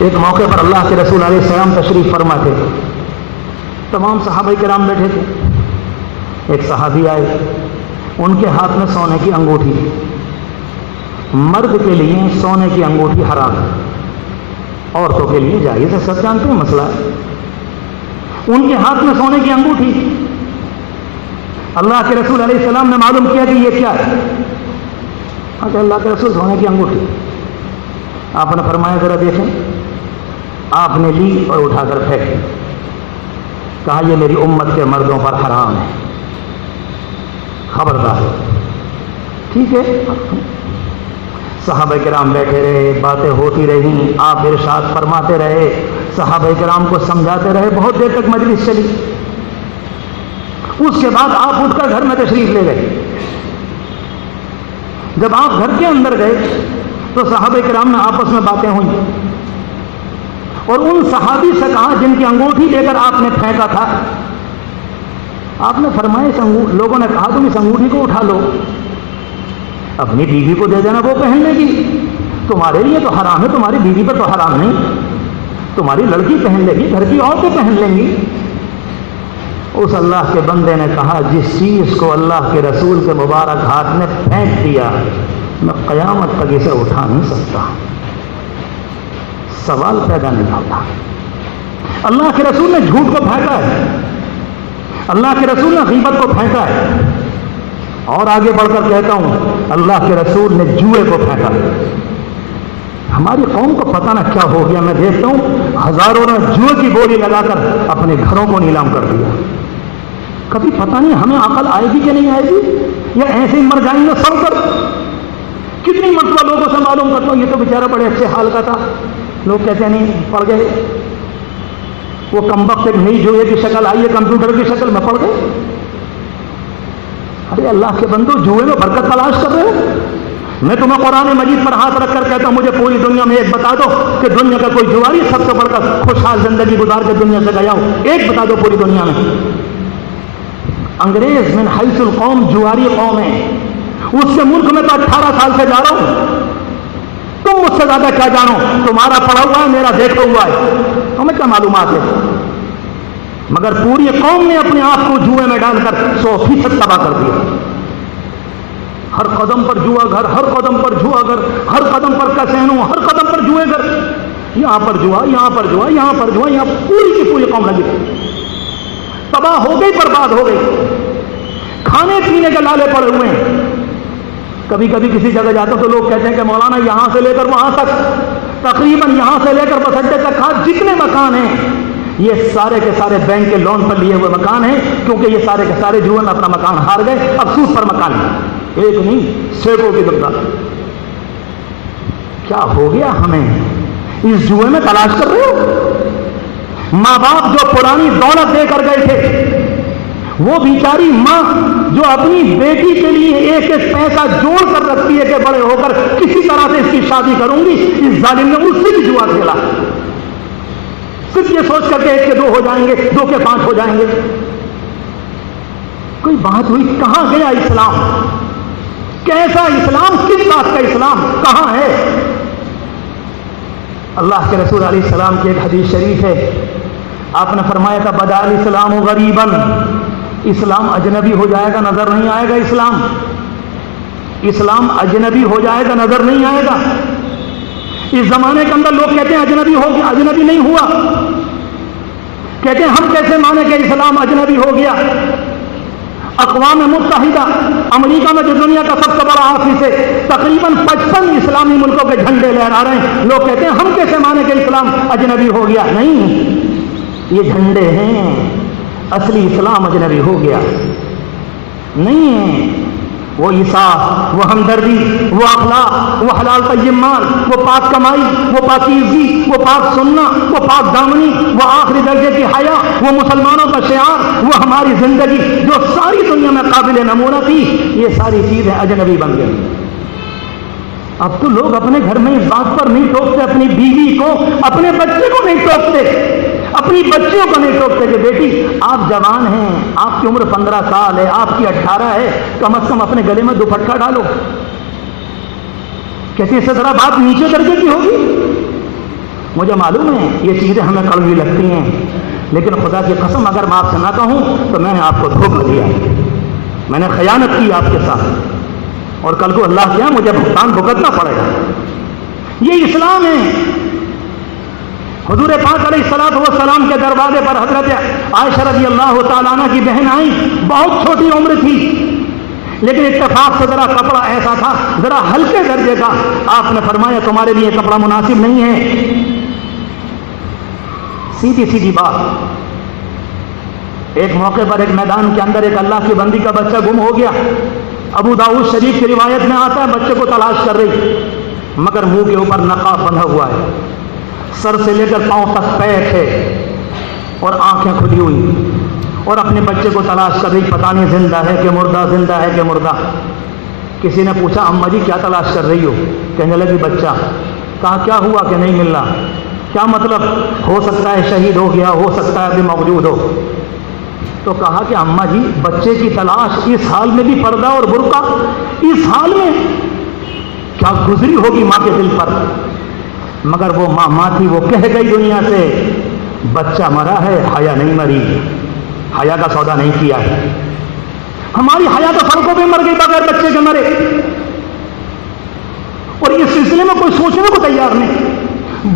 ایک موقع پر اللہ کے رسول علیہ السلام تشریف فرما تھے، تمام صحابہ کرام بیٹھے تھے، ایک صحابی آئے، ان کے ہاتھ میں سونے کی انگوٹھی تھی۔ مرد کے لیے سونے کی انگوٹھی حرام ہے، عورتوں کے لیے جائز ہے، سب جانتے ہیں مسئلہ ہے۔ ان کے ہاتھ میں سونے کی انگوٹھی، اللہ کے رسول علیہ السلام نے معلوم کیا کہ یہ کیا ہے، کہ اللہ کے رسول سونے کی انگوٹھی، آپ نے فرمایا ذرا دیکھیں، آپ نے لی اور اٹھا کر پھینک دی، کہا یہ میری امت کے مردوں پر حرام ہے، خبردار۔ ٹھیک ہے، صحابہ کرام بیٹھے رہے، باتیں ہوتی رہیں، آپ ارشاد فرماتے رہے، صحابہ کرام کو سمجھاتے رہے، بہت دیر تک مجلس چلی۔ اس کے بعد آپ اٹھ کر گھر میں تشریف لے گئے۔ جب آپ گھر کے اندر گئے تو صحابہ کرام میں آپس میں باتیں ہوئیں، اور ان صحابی سے کہا جن کی انگوٹھی لے کر آپ نے پھینکا تھا، آپ نے فرمایا لوگوں نے کہا تم اس انگوٹھی کو اٹھا لو، اپنی بیوی کو دے دینا، وہ پہن لے گی، تمہارے لیے تو حرام ہے، تمہاری بیوی پر تو حرام نہیں، تمہاری لڑکی پہن لے گی، گھر کی عورتیں پہن لیں گی۔ اس اللہ کے بندے نے کہا جس چیز کو اللہ کے رسول کے مبارک ہاتھ نے پھینک دیا میں قیامت تک اسے اٹھا نہیں سکتا، سوال پیدا نہیں ہوتا۔ اللہ کے رسول نے جھوٹ کو پھینکا ہے، اللہ کے رسول نے غیبت کو پھینکا ہے، اور آگے بڑھ کر کہتا ہوں اللہ کے رسول نے جوئے کو پھینکا ہے۔ ہماری قوم کو پتہ نہ کیا ہو گیا، میں دیکھتا ہوں ہزاروں نے جوئے کی بولی لگا کر اپنے گھروں کو نیلام کر دیا۔ کبھی پتہ نہیں ہمیں عقل آئے گی کہ نہیں آئے گی، یا ایسے ہی مر جائیں گے سڑ کر۔ کتنی مرتبہ لوگوں سے معلوم کرتا ہوں یہ تو بیچارہ بڑے اچھے حال کا تھا، لوگ کہتے ہیں نہیں پڑ گئے، وہ کمبخت ایک نئی جوئے کی شکل آئی ہے کمپیوٹر کی شکل میں، پڑ گئے۔ ارے اللہ کے بندو، جوئے میں برکت تلاش کر رہے ہو؟ میں تمہیں قرآن مجید پر ہاتھ رکھ کر کہتا ہوں مجھے پوری دنیا میں ایک بتا دو کہ دنیا کا کوئی جواری سب سے بڑھ کر خوشحال زندگی گزار کے دنیا سے گیا ہو، ایک بتا دو پوری دنیا میں۔ انگریز من حیث القوم جواری قوم ہے، اس کے ملک میں تو 18 سال سے جا رہا ہوں، تم مجھ سے زیادہ کیا جانو، تمہارا پڑھا ہوا ہے میرا دیکھا ہوا ہے، تمہیں کیا معلومات ہے؟ مگر پوری قوم نے اپنے آپ کو جوئے میں ڈال کر 100% تباہ کر دیا۔ ہر قدم پر جوا گھر، ہر قدم پر جوا گھر، ہر قدم پر کسینو، ہر قدم پر جوئے گھر، یہاں پر جوا، یہاں پر جوا، یہاں پر جوا، یہاں پوری کی پوری قوم لگی، تباہ ہو گئی، برباد ہو گئی، کھانے پینے کے لالے پڑے ہوئے ہیں۔ کبھی کبھی کسی جگہ جاتا تو لوگ کہتے ہیں کہ مولانا یہاں سے لے کر وہاں تک، تقریباً یہاں سے لے کر بس اڈے تک جتنے مکان ہیں یہ سارے کے سارے بینک کے لون پر لیے ہوئے مکان ہیں، کیونکہ یہ سارے کے سارے جوئے میں اپنا مکان ہار گئے، اب سود پر مکان ہے، ایک نہیں سینکڑوں کی مقدار۔ کیا ہو گیا ہمیں؟ اس جوئے میں تلاش کر رہے ہو؟ ماں باپ جو پرانی دولت دے کر گئے تھے، وہ بیچاری ماں جو اپنی بیٹی کے لیے ایک ایک پیسہ جوڑ کر رکھتی ہے کہ بڑے ہو کر کسی طرح سے اس کی شادی کروں گی، اس ظالم نے اس سے بھی جوا کھیلا، صرف یہ سوچ کر کے 1 کے 2 ہو جائیں گے، 2 کے 5 ہو جائیں گے۔ کوئی بات ہوئی؟ کہاں گیا اسلام؟ کیسا اسلام؟ کس بات کا اسلام؟ کہاں ہے؟ اللہ کے رسول علیہ السلام کی ایک حدیث شریف ہے، آپ نے فرمایا تھا بدأ الاسلام غریباً، اسلام اجنبی ہو جائے گا، نظر نہیں آئے گا، اسلام اجنبی ہو جائے گا، نظر نہیں آئے گا۔ اس زمانے کے اندر لوگ کہتے ہیں اجنبی ہو گیا، اجنبی نہیں ہوا، کہتے ہیں ہم کیسے مانے کہ اسلام اجنبی ہو گیا؟ اقوام متحدہ امریکہ میں جو دنیا کا سب سے بڑا آفس ہے، تقریباً 55 اسلامی ملکوں کے جھنڈے لہرا رہے ہیں، لوگ کہتے ہیں ہم کیسے مانے کہ اسلام اجنبی ہو گیا؟ نہیں، یہ جھنڈے ہیں، اصلی اسلام اجنبی ہو گیا نہیں ہے۔ وہ انصاف، وہ ہمدردی، وہ اخلاق، وہ حلال طیب مال، وہ پاک کمائی، وہ پاکیزگی، وہ پاک سننا، وہ پاک دامنی، وہ آخری درجے کی حیا، وہ مسلمانوں کا شعار، وہ ہماری زندگی جو ساری دنیا میں قابل نمونہ تھی، یہ ساری چیزیں اجنبی بن گئی۔ اب تو لوگ اپنے گھر میں اس بات پر نہیں ٹوکتے، اپنی بیوی کو، اپنے بچے کو نہیں ٹوکتے، اپنی بچیوں کو نہیں ٹوکتے کہ بیٹی آپ جوان ہیں، آپ کی عمر 15 سال ہے، آپ کی 18 ہے، کم از کم اپنے گلے میں دوپٹہ ڈالو۔ کہتے اس سے ذرا بات نیچے درجے کی ہوگی، مجھے معلوم ہے یہ چیزیں ہمیں کڑوی لگتی ہیں، لیکن خدا کی قسم اگر میں آپ سے نہ کہوں تو میں نے آپ کو دھوکہ دیا، میں نے خیانت کی آپ کے ساتھ، اور کل کو اللہ کیا مجھے بھگتان بھگتنا پڑے گا۔ یہ اسلام ہے۔ حضور پاک علیہ الصلوۃ والسلام کے دروازے پر حضرت عائشہ رضی اللہ تعالیٰ عنہ کی بہن آئی، بہت چھوٹی عمر تھی، لیکن اتفاق سے ذرا کپڑا ایسا تھا ذرا ہلکے درجے کا، آپ نے فرمایا تمہارے لیے کپڑا مناسب نہیں ہے۔ سیدھی سیدھی بات، ایک موقع پر ایک میدان کے اندر ایک اللہ کی بندی کا بچہ گم ہو گیا۔ ابو داؤد شریف کی روایت میں آتا ہے بچے کو تلاش کر رہی، مگر منہ کے اوپر نقاب بندھا ہوا ہے، سر سے لے کر پاؤں تک پیر ہے اور آنکھیں کھلی ہوئی، اور اپنے بچے کو تلاش کر رہی، پتہ نہیں زندہ ہے کہ مردہ، زندہ ہے کہ مردہ۔ کسی نے پوچھا اماں جی کیا تلاش کر رہی ہو؟ کہنے لگی بچہ۔ کہا کیا ہوا کہ نہیں مل رہا؟ کیا مطلب؟ ہو سکتا ہے شہید ہو گیا، ہو سکتا ہے ابھی موجود ہو۔ تو کہا کہ اماں جی بچے کی تلاش اس حال میں بھی پردہ اور برقع، اس حال میں کیا گزری ہوگی ماں کے دل پر؟ مگر وہ ماں تھی، وہ کہہ گئی دنیا سے بچہ مرا ہے، حیا نہیں مری، حیا کا سودا نہیں کیا ہے۔ ہماری حیا تو سڑکوں پہ مر گئی بغیر بچے کے مرے، اور اس سلسلے میں کوئی سوچنے کو تیار نہیں۔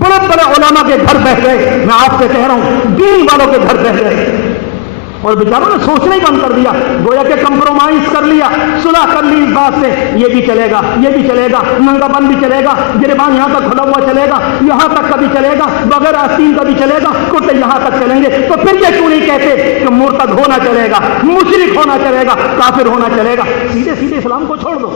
بڑے بڑے علماء کے گھر بیٹھ گئے، میں آپ سے کہہ رہا ہوں دین والوں کے گھر بیٹھ گئے، اور بیچاروں نے سوچنا ہی بند کر دیا، گویا کہ کمپرومائز کر لیا، صلح کر لی اس بات سے، یہ بھی چلے گا، یہ بھی چلے گا، ننگا بند بھی چلے گا، گریبان یہاں تک کھلا ہوا چلے گا، یہاں تک کا بھی چلے گا، بغیر آستین کا بھی چلے گا، کرتے یہاں تک چلیں گے۔ تو پھر یہ کیوں نہیں کہتے کہ مرتد ہونا چلے گا، مشرک ہونا چلے گا، کافر ہونا چلے گا؟ سیدھے سیدھے اسلام کو چھوڑ دو۔